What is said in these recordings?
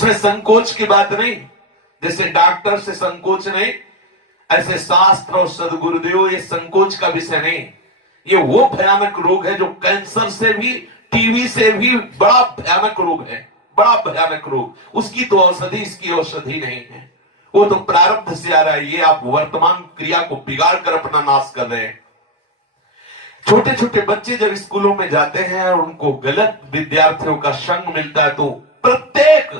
इसमें संकोच की बात नहीं, जैसे डॉक्टर से संकोच नहीं, ऐसे शास्त्र और सदगुरुदेव ये संकोच का विषय नहीं। ये वो भयानक रोग है जो कैंसर से भी, टीबी से भी बड़ा भयानक रोग है, बड़ा भयानक रोग। उसकी तो औषधि, इसकी औषधि नहीं है। वो तो प्रारब्ध से आ रहा है। ये आप वर्तमान क्रिया को बिगाड़ कर अपना नाश कर रहे हैं। छोटे छोटे बच्चे जब स्कूलों में जाते हैं और उनको गलत विद्यार्थियों का संग मिलता है, तो प्रत्येक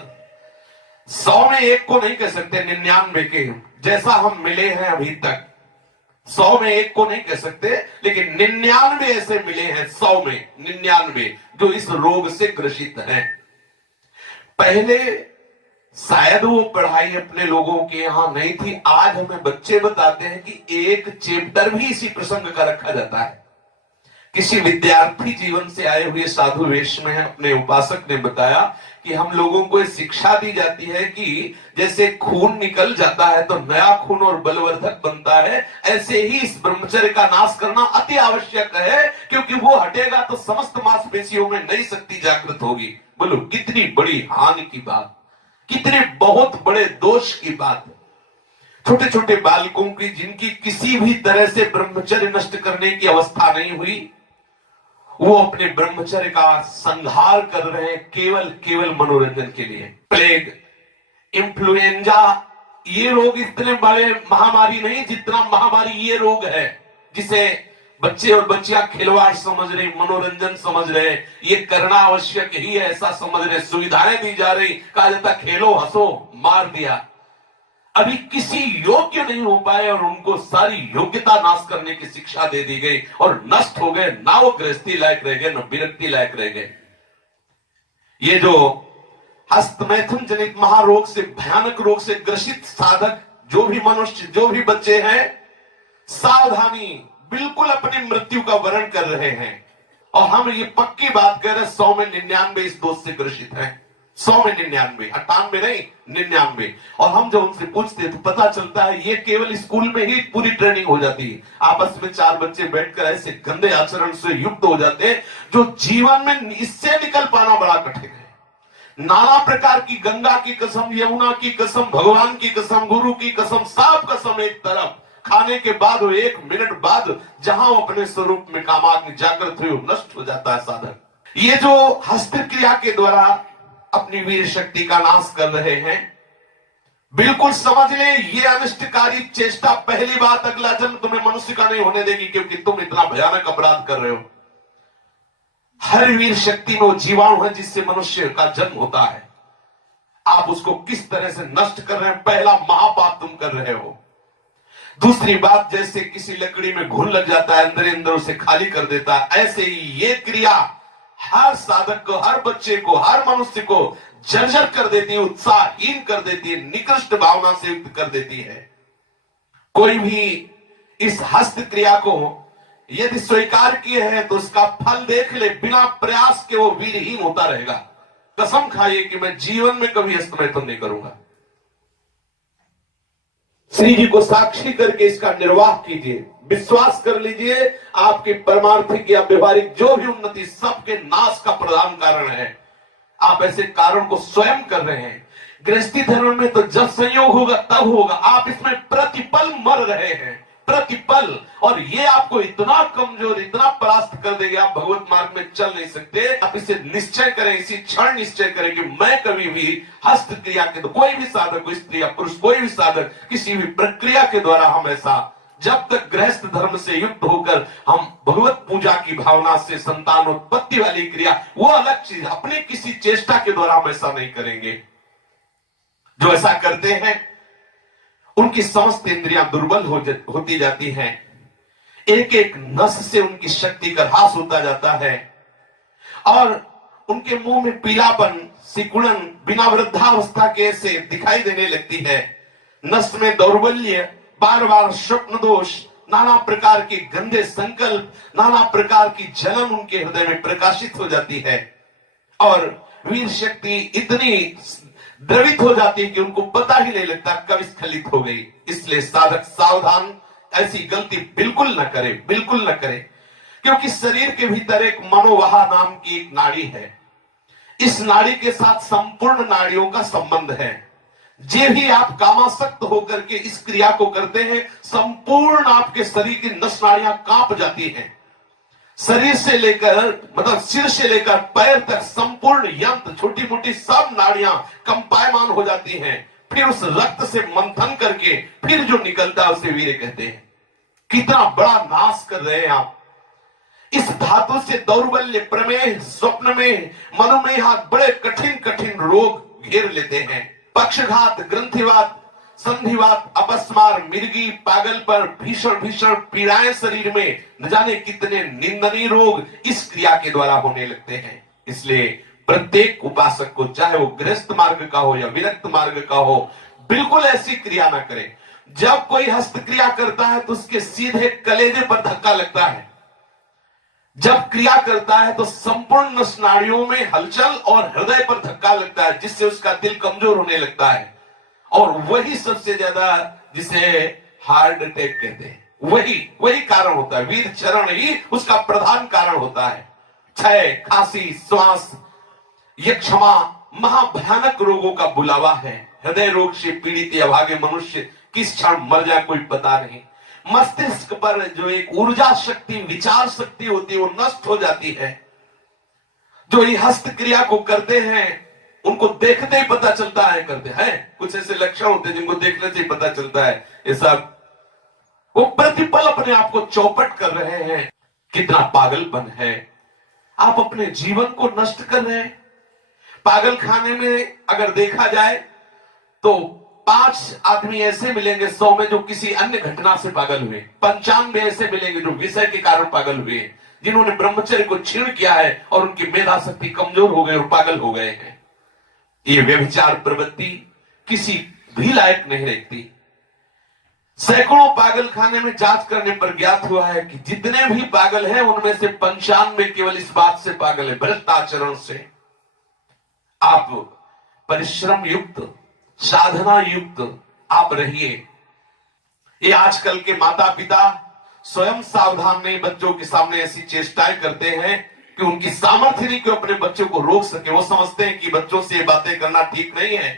100 में एक को नहीं कह सकते, 99 के जैसा हम मिले हैं अभी तक, 100 में एक को नहीं कह सकते, लेकिन 99 ऐसे मिले हैं, 100 में 99 जो इस रोग से ग्रसित हैं। पहले शायद वो पढ़ाई अपने लोगों के यहां नहीं थी। आज हमें बच्चे बताते हैं कि एक चैप्टर भी इसी प्रसंग का रखा जाता है। किसी विद्यार्थी जीवन से आए हुए साधु वेश में अपने उपासक ने बताया कि हम लोगों को शिक्षा दी जाती है कि जैसे खून निकल जाता है तो नया खून और बलवर्धक बनता है, ऐसे ही इस ब्रह्मचर्य का नाश करना अति आवश्यक है, क्योंकि वो हटेगा तो समस्त मांसपेशियों में नई शक्ति जागृत होगी। बोलो कितनी बड़ी हानि की बात, कितने बहुत बड़े दोष की बात। छोटे छोटे बालकों की जिनकी किसी भी तरह से ब्रह्मचर्य नष्ट करने की अवस्था नहीं हुई, वो अपने ब्रह्मचर्य का संहार कर रहे हैं केवल मनोरंजन के लिए। प्लेग, इन्फ्लुएंजा, ये रोग इतने बड़े महामारी नहीं जितना महामारी ये रोग है, जिसे बच्चे और बच्चियां खिलवाड़ समझ रहे, मनोरंजन समझ रहे, ये करना आवश्यक ही है ऐसा समझ रहे, सुविधाएं दी जा रही, कहा जाता खेलो हंसो, मार दिया। अभी किसी योग्य नहीं हो पाए और उनको सारी योग्यता नाश करने की शिक्षा दे दी गई और नष्ट हो गए। ना वो गृहस्थी लायक रह गए, न विरक्ति लायक रह गए। ये जो हस्तमैथुन जनित महारोग से, भयानक रोग से ग्रसित साधक जो भी मनुष्य, जो भी बच्चे हैं, सावधानी, बिल्कुल अपनी मृत्यु का वर्ण कर रहे हैं। और हम ये पक्की बात कह रहे हैं, 100 में 99 इस दोष से ग्रसित हैं। 100 में 99, 98 नहीं, 99। और हम जब उनसे पूछते हैं तो पता चलता है ये केवल स्कूल में ही पूरी ट्रेनिंग हो जाती है। आपस में 4 बच्चे बैठकर ऐसे गंदे आचरण से युक्त हो जाते हैं जो जीवन में इससे निकल पाना बड़ा कठिन है। नाना प्रकार की, गंगा की कसम, यमुना की कसम, भगवान की कसम, गुरु की कसम, सब कसम एक तरफ, खाने के बाद 1 मिनट बाद जहां वो अपने स्वरूप में कामाग्नि जागृत हुई, नष्ट हो जाता है साधक। ये जो हस्त क्रिया के द्वारा अपनी वीर शक्ति का नाश कर रहे हैं, बिल्कुल समझ लें ये अनिष्टकारी चेष्टा पहली बात अगला जन्म तुम्हें मनुष्य का नहीं होने देगी, क्योंकि तुम इतना भयानक अपराध कर रहे हो। हर वीर शक्ति में वो जीवाणु है जिससे मनुष्य का जन्म होता है। आप उसको किस तरह से नष्ट कर रहे हैं, पहला महापाप तुम कर रहे हो। दूसरी बात, जैसे किसी लकड़ी में घुन लग जाता है, अंदर अंदर उसे खाली कर देता है, ऐसे ही ये क्रिया हर साधक को, हर बच्चे को, हर मनुष्य को जर्जर कर देती है, उत्साहहीन कर देती है, निकृष्ट भावना से युक्त कर देती है। कोई भी इस हस्त क्रिया को यदि स्वीकार किए हैं तो उसका फल देख ले, बिना प्रयास के वो वीरहीन होता रहेगा। कसम खाइए कि मैं जीवन में कभी हस्तमैथुन नहीं करूंगा। श्री जी को साक्षी करके इसका निर्वाह कीजिए, विश्वास कर लीजिए आपके परमार्थिक या व्यवहारिक जो भी उन्नति सबके नाश का प्रधान कारण है। आप ऐसे कारण को स्वयं कर रहे हैं। गृहस्थी धर्म में तो जब संयोग होगा तब होगा, आप इसमें प्रतिपल मर रहे हैं, प्रतिपल। और ये आपको इतना कमजोर, इतना परास्त कर देगा, आप भगवत मार्ग में चल नहीं सकते। आप इसे निश्चय करें, इसी क्षण निश्चय करें कि मैं कभी भी हस्त क्रिया के, तो कोई भी साधक हो, स्त्री या पुरुष, कोई भी साधक किसी भी प्रक्रिया के द्वारा हम ऐसा, जब तक गृहस्थ धर्म से युक्त होकर हम भगवत पूजा की भावना से संतानोत्पत्ति वाली क्रिया, वो अलग चीज, अपनी किसी चेष्टा के द्वारा हम ऐसा नहीं करेंगे। जो ऐसा करते हैं उनकी समस्त इंद्रियां दुर्बल होती जाती हैं, एक एक नस से उनकी शक्ति का ह्रास होता जाता है और उनके मुंह में पीलापन, सिकुड़न बिना वृद्धावस्था के से दिखाई देने लगती है। नस में दौर्बल्य, बार बार स्वप्न दोष, नाना प्रकार के गंदे संकल्प, नाना प्रकार की जलन उनके हृदय में प्रकाशित हो जाती है और वीर शक्ति इतनी द्रवित हो जाती है कि उनको पता ही नहीं लगता कब स्खलित हो गई। इसलिए साधक सावधान, ऐसी गलती बिल्कुल न करे, बिल्कुल न करे, क्योंकि शरीर के भीतर एक मनोवाह नाम की एक नाड़ी है। इस नाड़ी के साथ संपूर्ण नाड़ियों का संबंध है। जे भी आप कामासक्त होकर के इस क्रिया को करते हैं, संपूर्ण आपके शरीर की नस नाड़ियां कांप जाती हैं। शरीर से लेकर मतलब सिर से लेकर पैर तक संपूर्ण यंत्र, छोटी मोटी सब नाड़ियां कंपायमान हो जाती हैं। फिर उस रक्त से मंथन करके फिर जो निकलता है उसे वीर्य कहते हैं। कितना बड़ा नाश कर रहे हैं आप। इस धातु से दौर्बल्य, प्रमेह, स्वप्न में, मनो में यहां बड़े कठिन कठिन रोग घेर लेते हैं। पक्षघात, ग्रंथिवात, संधिवात, अपस्मार, मिर्गी, पागल पर भीषण भीषण पीड़ाएं शरीर में, न जाने कितने निंदनीय रोग इस क्रिया के द्वारा होने लगते हैं। इसलिए प्रत्येक उपासक को, चाहे वो गृहस्थ मार्ग का हो या विरक्त मार्ग का हो, बिल्कुल ऐसी क्रिया ना करे। जब कोई हस्त क्रिया करता है तो उसके सीधे कलेजे पर धक्का लगता है। जब क्रिया करता है तो संपूर्ण नाड़ियों में हलचल और हृदय पर धक्का लगता है, जिससे उसका दिल कमजोर होने लगता है। और वही सबसे ज्यादा जिसे हार्ट अटैक कहते हैं, वही कारण होता है। वीर चरण ही उसका प्रधान कारण होता है। क्षय, खांसी, श्वास, ये क्षमा महाभयानक रोगों का बुलावा है। हृदय रोग से पीड़ित अभागे मनुष्य किस क्षण मर जाए कोई पता नहीं। मस्तिष्क पर जो एक ऊर्जा शक्ति, विचार शक्ति होती है, वो नष्ट हो जाती है। जो ये हस्त क्रिया को करते हैं उनको देखते ही पता चलता है करते हैं। कुछ ऐसे लक्षण होते हैं जिनको देखने से ही पता चलता है ये सब वो प्रतिपल अपने आप को चौपट कर रहे हैं। कितना पागलपन है। आप अपने जीवन को नष्ट कर रहे हैं। पागल खाने में अगर देखा जाए तो 5 आदमी ऐसे मिलेंगे 100 में जो किसी अन्य घटना से पागल हुए। 95 ऐसे मिलेंगे जो विषय के कारण पागल हुए, जिन्होंने ब्रह्मचर्य को छीण किया है और उनकी मेधा शक्ति कमजोर हो गई और पागल हो गए हैं। ये व्यभिचार प्रवृत्ति किसी भी लायक नहीं रहती। सैकड़ों पागल खाने में जांच करने पर ज्ञात हुआ है कि जितने भी पागल हैं उनमें से 95 केवल इस बात से पागल है, भ्रष्ट आचरण से। आप परिश्रम युक्त, साधना युक्त आप रहिए। ये आजकल के माता पिता स्वयं सावधान नहीं, बच्चों के सामने ऐसी चेष्टाएं करते हैं कि उनकी सामर्थ्य नहीं कि अपने बच्चों को रोक सके। वो समझते हैं कि बच्चों से ये बातें करना ठीक नहीं है।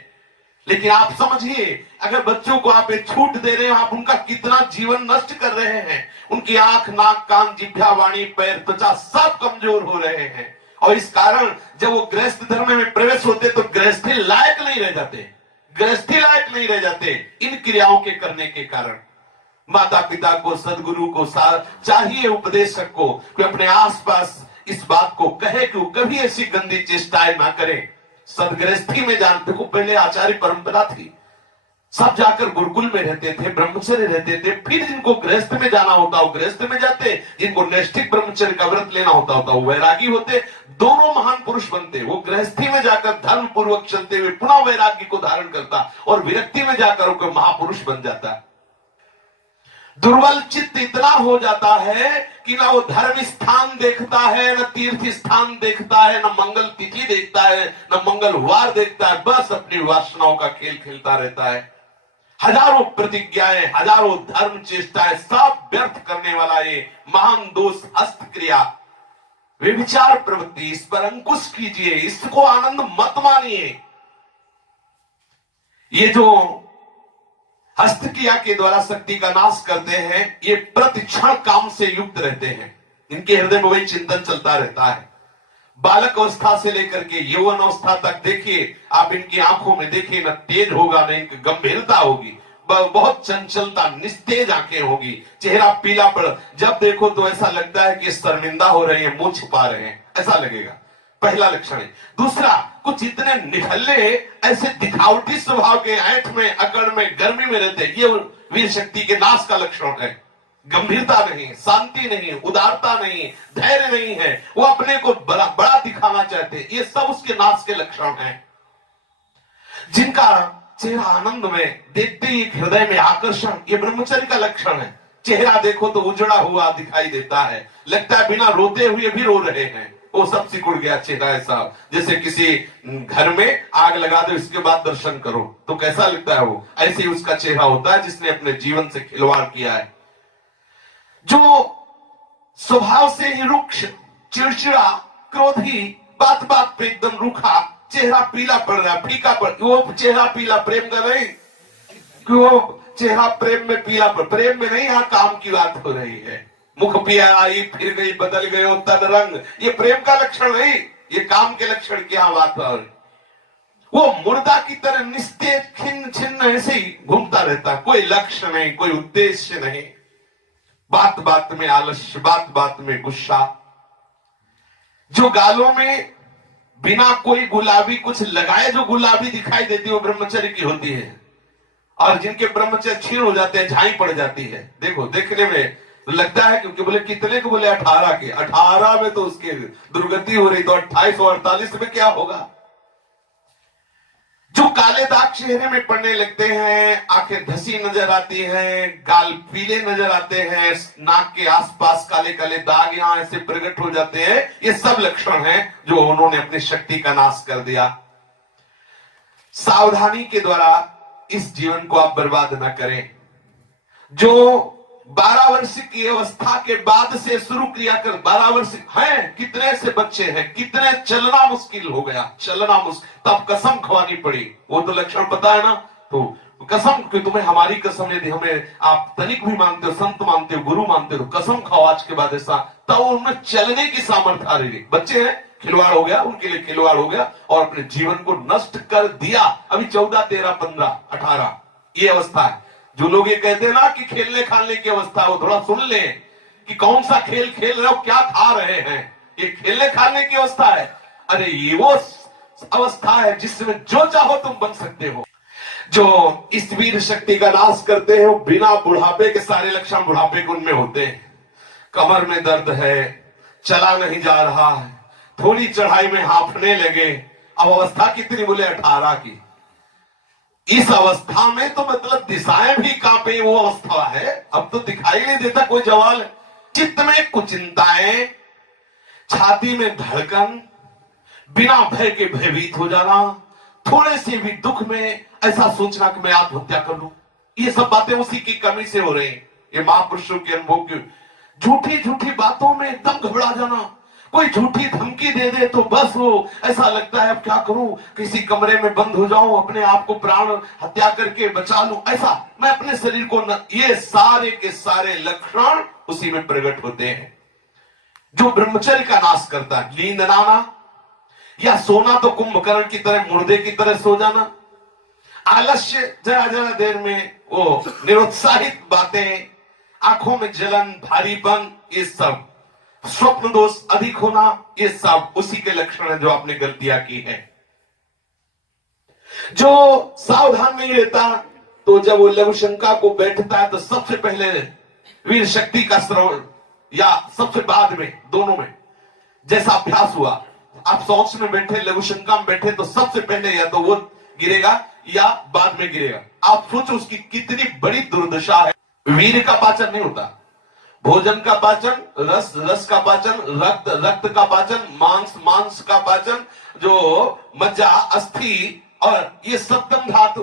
लेकिन आप समझिए, अगर बच्चों को आप एक छूट दे रहे हैं, आप उनका कितना जीवन नष्ट कर रहे हैं। उनकी आंख, नाक, कान, जिह्वा, वाणी, पैर, त्वचा सब कमजोर हो रहे हैं। और इस कारण जब वो गृहस्थ धर्म में प्रवेश होते तो गृहस्थी लायक नहीं रह जाते। गृहस्थी लायक नहीं रह जाते इन क्रियाओं के करने के कारण। माता पिता को, सदगुरु को चाहिए, उपदेशक को, कि अपने आसपास इस बात को कहे कि वो कभी ऐसी गंदी चेष्टाएं ना करें। सदगृहस्थी में जान, देखो पहले आचार्य परंपरा थी, सब जाकर गुरुकुल में रहते थे, ब्रह्मचर्य रहते थे। फिर जिनको गृहस्थ में जाना होता वो गृहस्थ में जाते, जिनको नैष्ठिक ब्रह्मचर्य का व्रत लेना होता वो वैरागी होते। दोनों महान पुरुष बनते। वो गृहस्थी में जाकर धर्म पूर्वक चलते हुए पुनः वैराग्य को धारण करता और विरक्ति में जाकर वो महापुरुष बन जाता। दुर्बल चित्त इतना हो जाता है कि ना वो धर्म स्थान देखता है, न तीर्थ स्थान देखता है, न मंगल तिथि देखता है, न मंगलवार देखता है। बस अपनी वासनाओं का खेल खेलता रहता है। हजारों प्रतिज्ञाएं, हजारों धर्म चेष्टाएं सब व्यर्थ करने वाला ये महान दोष हस्त क्रिया, व्यभिचार प्रवृत्ति, इस पर अंकुश कीजिए, इसको आनंद मत मानिए। ये जो हस्त क्रिया के द्वारा शक्ति का नाश करते हैं, ये प्रतिक्षण काम से युक्त रहते हैं। इनके हृदय में वही चिंतन चलता रहता है। बालक अवस्था से लेकर के यौवन अवस्था तक देखिए आप, इनकी आंखों में देखिए, न तेज होगा न इनकी गंभीरता होगी, बहुत चंचलता, निस्तेज आंखें होगी, चेहरा पीला पड़, जब देखो तो ऐसा लगता है कि शर्मिंदा हो रहे हैं, मुंह छुपा रहे हैं, ऐसा लगेगा। पहला लक्षण है। दूसरा, कुछ इतने निखल्ले, ऐसे दिखावटी स्वभाव के, ऐठ में, अकड़ में, गर्मी में रहते हैं, ये वीर शक्ति के नाश का लक्षण है। गंभीरता नहीं, शांति नहीं, उदारता नहीं, धैर्य नहीं है, वो अपने को बड़ा दिखाना चाहते हैं, ये सब उसके नाश के लक्षण हैं। जिनका चेहरा आनंद में, देखते ही हृदय में आकर्षण, ये ब्रह्मचर्य का लक्षण है। चेहरा देखो तो उजड़ा हुआ दिखाई देता है, लगता है बिना रोते हुए भी रो रहे हैं। वो सब सिकुड़ गया चेहरा ऐसा, जैसे किसी घर में आग लगा दो, इसके बाद दर्शन करो तो कैसा लगता है, वो ऐसे ही उसका चेहरा होता है जिसने अपने जीवन से खिलवाड़ किया है। जो स्वभाव से ही रुक्ष, चिड़चिड़ा, क्रोधी, बात बात पे एकदम रूखा, चेहरा पीला पड़ रहा, फीका पड़, वो चेहरा पीला प्रेम का नहीं कि वो चेहरा प्रेम में पीला पड़, प्रेम में नहीं, यहाँ काम की बात हो रही है। मुख पिया आई फिर गई बदल गए हो तन रंग, ये प्रेम का लक्षण नहीं, ये काम के लक्षण की यहाँ बात हो रही। वो मुर्दा की तरह निस्तेज खिन्न छिन्न ऐसे ही घूमता रहता, कोई लक्ष्य नहीं, कोई उद्देश्य नहीं, बात बात में आलस्य, बात बात में गुस्सा। जो गालों में बिना कोई गुलाबी कुछ लगाए जो गुलाबी दिखाई देती है वो ब्रह्मचर्य की होती है, और जिनके ब्रह्मचर्य क्षीण हो जाते हैं, झाई पड़ जाती है। देखो देखने में लगता है क्योंकि बोले कितने को, बोले 18 के, 18 में तो उसकी दुर्गति हो रही, तो 28 और 48 में क्या होगा। जो काले दाग चेहरे में पड़ने लगते हैं, आंखें धसी नजर आती हैं, गाल पीले नजर आते हैं, नाक के आसपास काले काले दाग यहां ऐसे प्रकट हो जाते हैं, ये सब लक्षण हैं जो उन्होंने अपनी शक्ति का नाश कर दिया। सावधानी के द्वारा इस जीवन को आप बर्बाद न करें। जो 12 वर्ष की अवस्था के बाद से शुरू किया कर, 12 वर्ष है, कितने से बच्चे हैं, कितने चलना मुश्किल हो गया, चलना मुश्किल, तब कसम खवानी पड़ी। वो तो लक्षण पता है ना, तो कसम कि तुम्हें हमारी कसम, यदि हमें आप तनिक भी मानते हो, संत मानते हो, गुरु मानते हो, तो कसम खाओ आज के बाद ऐसा, तब उनमें चलने की सामर्थ्य आ रही। बच्चे हैं, खिलवाड़ हो गया, उनके लिए खिलवाड़ हो गया और अपने जीवन को नष्ट कर दिया। अभी 14, 13, 15, 18 ये अवस्था है। जो लोग ये कहते हैं ना कि खेलने खाने की अवस्था, वो थोड़ा सुन ले कि कौन सा खेल खेल रहे हो, क्या खा रहे हैं। ये खेलने खाने की अवस्था है। अरे ये वो अवस्था है जिसमें जो चाहो तुम बन सकते हो। जो इस वीर शक्ति का नाश करते हैं वो बिना बुढ़ापे के सारे लक्षण बुढ़ापे के उनमें होते हैं। कमर में दर्द है, चला नहीं जा रहा है, थोड़ी चढ़ाई में हांफने लगे। अब अवस्था कितनी, बोले 18 की। इस अवस्था में तो मतलब दिशाएं भी कांपे, वो अवस्था है। अब तो दिखाई नहीं देता कोई जवाल। चित्त में कुचिंताएं, छाती में धड़कन, बिना भय के भयभीत हो जाना, थोड़े से भी दुख में ऐसा सोचना कि मैं आत्महत्या कर लूं, ये सब बातें उसी की कमी से हो रही हैं। ये महापुरुषों के अनुभव की झूठी झूठी बातों में एकदम घबरा जाना। कोई झूठी धमकी दे दे तो बस वो ऐसा लगता है अब क्या करूं, किसी कमरे में बंद हो जाऊं, अपने आप को प्राण हत्या करके बचा लूं, ऐसा मैं अपने शरीर को न, ये सारे के सारे लक्षण उसी में प्रकट होते हैं। जो ब्रह्मचर्य का नाश करता है, नींद न आना या सोना तो कुंभकर्ण की तरह, मुर्दे की तरह सो जाना, आलस्य, जरा जरा देर में वो निरुत्साहित बातें, आंखों में जलन, भारीपन, ये सब, स्वप्न दोष अधिक होना, ये सब उसी के लक्षण है जो आपने गलतियां की है। जो सावधान नहीं रहता तो जब वो लघु शंका को बैठता है तो सबसे पहले वीर शक्ति का श्रवण, या सबसे बाद में, दोनों में जैसा अभ्यास हुआ, आप सोच में बैठे, लघु शंका में बैठे, तो सबसे पहले या तो वो गिरेगा या बाद में गिरेगा। आप सोचो उसकी कितनी बड़ी दुर्दशा है। वीर का पाचन नहीं होता, भोजन का पाचन, रस रस का पाचन, रक्त रक्त का पाचन, मांस मांस का पाचन, जो मज्जा, अस्थि और ये सप्तम धातु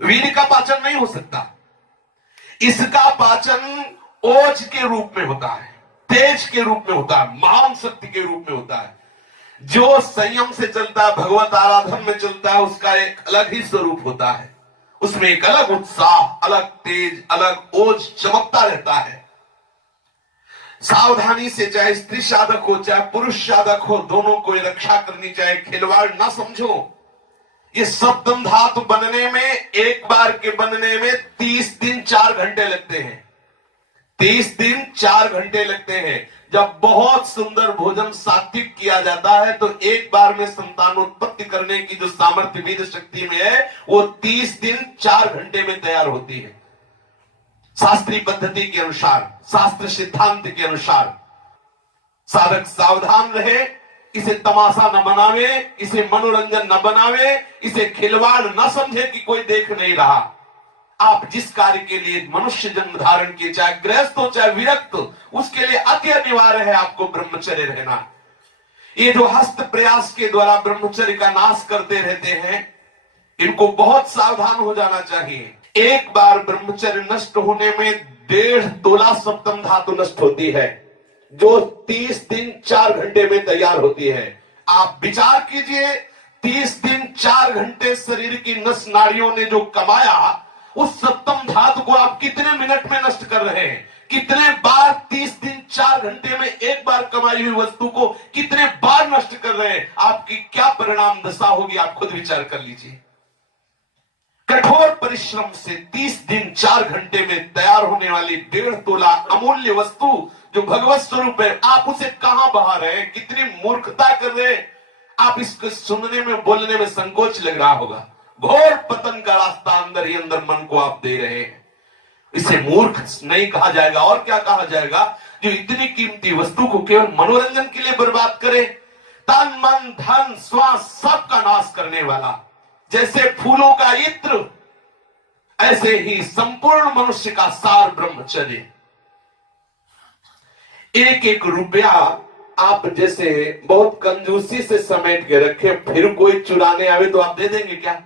वीर का पाचन नहीं हो सकता। इसका पाचन ओज के रूप में होता है, तेज के रूप में होता है, महान शक्ति के रूप में होता है। जो संयम से चलता है, भगवत आराधन में चलता है, उसका एक अलग ही स्वरूप होता है। उसमें एक अलग उत्साह, अलग तेज, अलग ओज चमकता रहता है। सावधानी से, चाहे स्त्री साधक हो चाहे पुरुष साधक हो, दोनों को रक्षा करनी चाहिए। खिलवाड़ ना समझो। ये सप्तम धातु बनने में, एक बार के बनने में 30 दिन 4 घंटे लगते हैं। 30 दिन 4 घंटे लगते हैं। जब बहुत सुंदर भोजन सात्विक किया जाता है तो एक बार में संतानोत्पत्ति करने की जो सामर्थ्य वीर शक्ति में है, वो 30 दिन 4 घंटे में तैयार होती है। शास्त्रीय पद्धति के अनुसार, शास्त्र सिद्धांत के अनुसार साधक सावधान रहे, इसे तमाशा न बनावे, इसे मनोरंजन न बनावे, इसे खिलवाड़ न समझे कि कोई देख नहीं रहा। आप जिस कार्य के लिए मनुष्य जन्म धारण किए, चाहे गृहस्थ हो चाहे विरक्त, उसके लिए अति अनिवार्य है आपको ब्रह्मचर्य रहना। ये जो हस्त प्रयास के द्वारा ब्रह्मचर्य का नाश करते रहते हैं, इनको बहुत सावधान हो जाना चाहिए। एक बार ब्रह्मचर्य नष्ट होने में 1.5 तोला सप्तम धातु नष्ट होती है, जो 30 दिन 4 घंटे में तैयार होती है। आप विचार कीजिए, 30 दिन 4 घंटे शरीर की नस नाड़ियों ने जो कमाया, उस सप्तम धातु को आप कितने मिनट में नष्ट कर रहे हैं? कितने बार 30 दिन 4 घंटे में एक बार कमाई हुई वस्तु को कितने बार नष्ट कर रहे हैं? आपकी क्या परिणाम दशा होगी, आप खुद विचार कर लीजिए। कठोर परिश्रम से 30 दिन 4 घंटे में तैयार होने वाली 1.5 तोला अमूल्य वस्तु जो भगवत स्वरूप है, आप उसे कहां बहा रहे हैं? कितनी मूर्खता कर रहे हैं? आप इसको सुनने में बोलने में संकोच लग रहा होगा। घोर पतन का रास्ता अंदर ही अंदर मन को आप दे रहे हैं। इसे मूर्ख नहीं कहा जाएगा और क्या कहा जाएगा? जो इतनी कीमती वस्तु को केवल मनोरंजन के लिए बर्बाद करे, तन मन धन श्वास सबका नाश करने वाला। जैसे फूलों का इत्र, ऐसे ही संपूर्ण मनुष्य का सार ब्रह्मचर्य। एक एक रुपया आप जैसे बहुत कंजूसी से समेट के रखे, फिर कोई चुराने आवे तो आप दे देंगे क्या?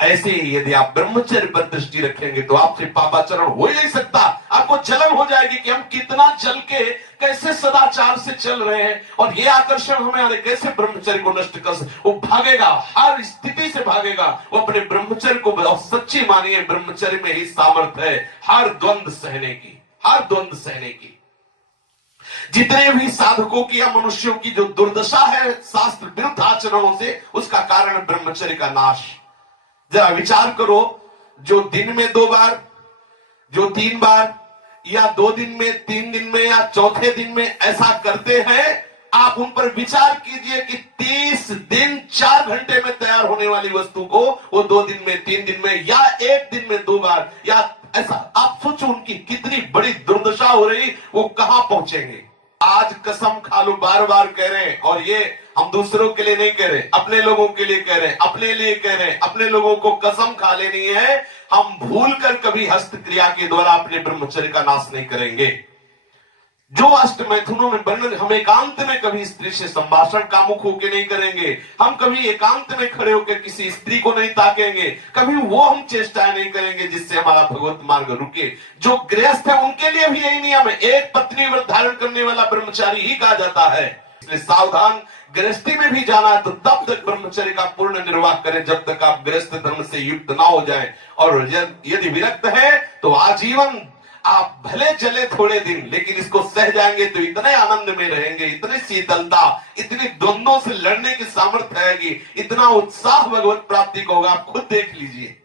ऐसे ही यदि आप ब्रह्मचर्य पर दृष्टि रखेंगे तो आपसे पापाचरण हो ही नहीं सकता। आपको जलन हो जाएगी कि हम कितना जल के कैसे सदाचार से चल रहे हैं और ये आकर्षण हमें आ रहे, कैसे ब्रह्मचर्य को नष्ट कर सकते। वो भागेगा, हर स्थिति से भागेगा। वो अपने ब्रह्मचर्य को बहुत सच्ची मानिए, ब्रह्मचर्य में ही सामर्थ्य है हर द्वंद्व सहने की, हर द्वंद्व सहने की। जितने भी साधकों की या मनुष्यों की जो दुर्दशा है शास्त्र विरुद्ध आचरणों से, उसका कारण ब्रह्मचर्य का नाश। जरा विचार करो, जो दिन में 2 बार, जो 3 बार, या 2 दिन में, 3 दिन में, या चौथे दिन में ऐसा करते हैं, आप उन पर विचार कीजिए कि 30 दिन 4 घंटे में तैयार होने वाली वस्तु को वो 2 दिन में, 3 दिन में, या 1 दिन में 2 बार, या ऐसा आप सोचो उनकी कितनी बड़ी दुर्दशा हो रही, वो कहां पहुंचेंगे। आज कसम खा लो, बार बार कह रहे हैं, और ये हम दूसरों के लिए नहीं कह रहे, अपने लोगों के लिए कह रहे हैं, अपने लिए कह रहे हैं। अपने लोगों को कसम खा लेनी है, हम भूल कर कभी हस्त क्रिया के द्वारा अपने ब्रह्मचर्य का नाश नहीं करेंगे। जो अष्ट मैथुनों में वर्णन, हम एकांत में कभी स्त्री से संभाषण कामुक होकर नहीं करेंगे, हम कभी एकांत में खड़े होकर किसी स्त्री को नहीं ताकेंगे, कभी वो हम चेष्टाएं नहीं करेंगे जिससे हमारा भगवत मार्ग रुके। जो गृहस्थ है उनके लिए भी यही नियम है, एक पत्नी व्रत धारण करने वाला ब्रह्मचारी ही कहा जाता है। इसलिए सावधान, गृहस्थी में भी जाना है तो तब तक ब्रह्मचर्य का पूर्ण निर्वाह करें जब तक आप गृहस्थ धर्म से युक्त ना हो जाएं, और यदि विरक्त है तो आजीवन आप भले चले थोड़े दिन, लेकिन इसको सह जाएंगे तो इतने आनंद में रहेंगे, इतनी शीतलता, इतनी द्वंद्वों से लड़ने की सामर्थ्य आएगी, इतना उत्साह भगवत प्राप्ति को होगा। आप खुद देख लीजिए।